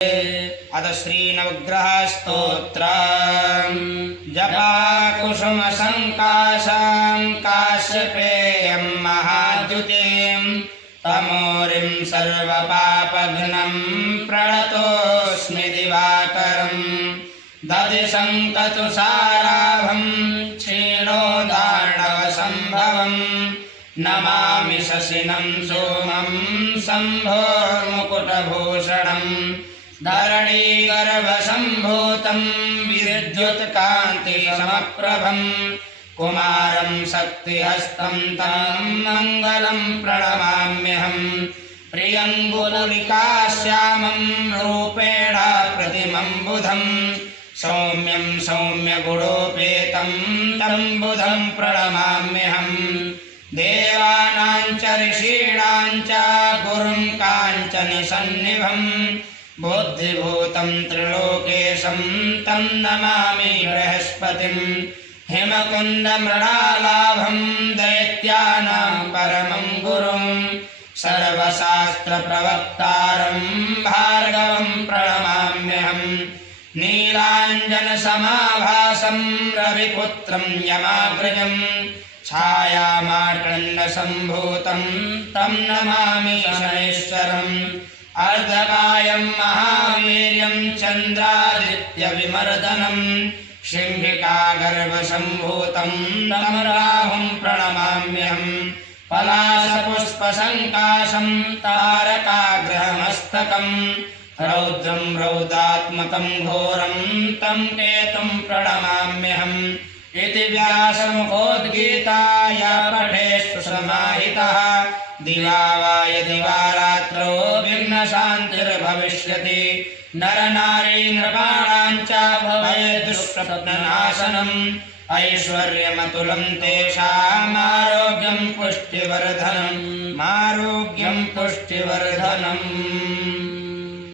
अथ श्रीनवग्रहस्तोत्रम् जपाकुसुमसङ्काशां काश्यपेयं महाद्युतिं तमोरिं सर्वपापघ्नं प्रणतोऽस्मि दिवाकरम् दधिशङ्कतुषाराभं क्षीणोदार्णवसम्भवम् नमामि शशिनं सोमं शम्भोर्मुकुटभूषणम् धरणीगर्भसम्भूतं विद्युत्कान्तिसमप्रभं कुमारं शक्तिहस्तं तं मङ्गलं प्रणमाम्यहम् प्रियङ्गुलिकाश्यामं रूपेण प्रतिमं बुधं सौम्यं सौम्यगुणोपेतं तं बुधं प्रणमाम्यहम् देवानां च ऋषीणां च गुरुं काञ्चनसन्निभं बुद्धिभूतं त्रिलोकेशं तं नमामि बृहस्पतिं हिमकुन्दमृणालाभं दैत्यानां परमं गुरुं सर्वशास्त्रप्रवक्तारं भार्गवं प्रणमाम्यहम् नीलाञ्जनसमाभासं रविपुत्रं यमाग्रजं छायामार्कण्डसम्भूतं तं नमामि शनैश्वरम् अर्धकायं महावीर्यं चन्द्रादित्यविमर्दनं शिंहिकागर्भसम्भूतं तं राहुं प्रणमाम्यहम् पलाशपुष्पसङ्काशं तारकाग्रहमस्तकं रौद्रं रौद्रात्मकं घोरं तं केतुं प्रणमाम्यहम् इति व्यासमुखोद्गीताय पठेषु समाहितः दिवा वा यदि वा रात्रौ विघ्नशान्तिर्भविष्यति नरनारी नृपाणां च भवेद्दुष्टस्वप्ननाशनम् ऐश्वर्यमतुलं तेषामारोग्यं पुष्टिवर्धनम्